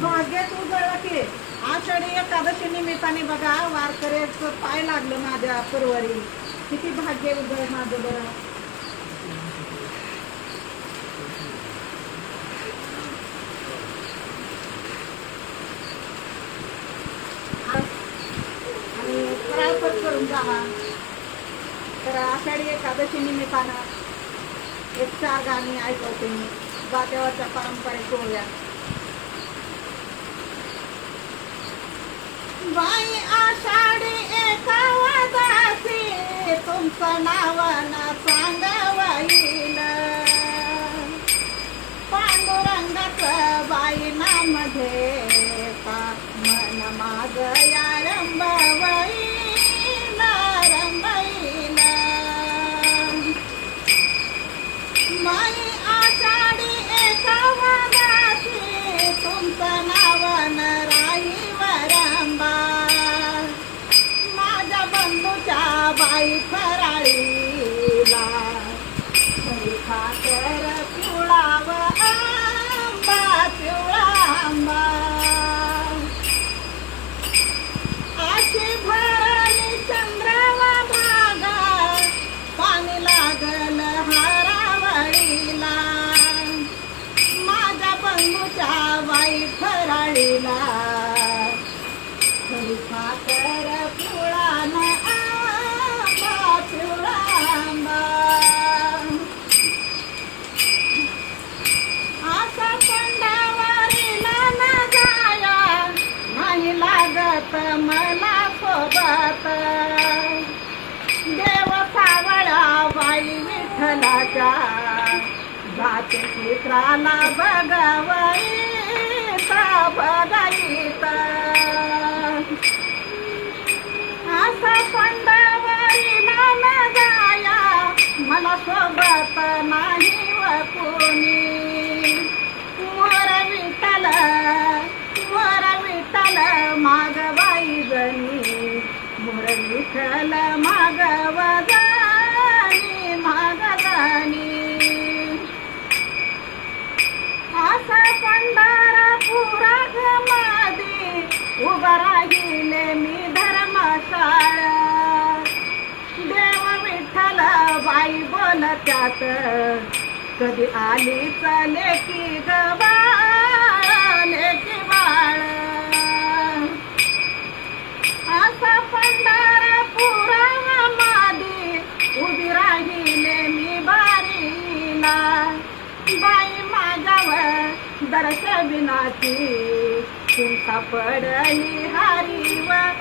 भाग्यात उजळला की आषाढी एकादशी निमित्ताने बघा वारकऱ्याचं पाय लागलं माझ्या परवारी किती भाग्य उजळ माझं बरं. आणि करून जावा. तर आषाढी एकादशी निमित्तानं एक चार गाणी ऐकवते मी. जात्यावरच्या पारंपरिक टोळ्या बाई आषाढी एका वादाची तुमचं नाव ना सांगा. बाई फराळीला. खरी पिवळाव आंबा पिवळा आंबा. अशी भरली चंद्रावा भागा पाणी लागल हारावळीला. माझ्या बंधूच्या बाई फराळीला. देव सावळा बाई विठ्ठलाच्या. जाते चित्राला बघवईत बघाईत असा पंडावरीला मान जाया मला सोबत नाही व कोणी. मोर विठ्ठल मोर विठ्ठल माग बाई जणी मोर विठ्ठल माग उभा राहिले मी धर्मशाळ. देव विठ्ठल बाई बोलत्यात कधी आली चले की गबाळ की बाळ. असा पंढरा पुरा मादी उभी राहिले मी बारीला. बाई माझ्यावर दर्श बिनाची चिंता पडली हरीवर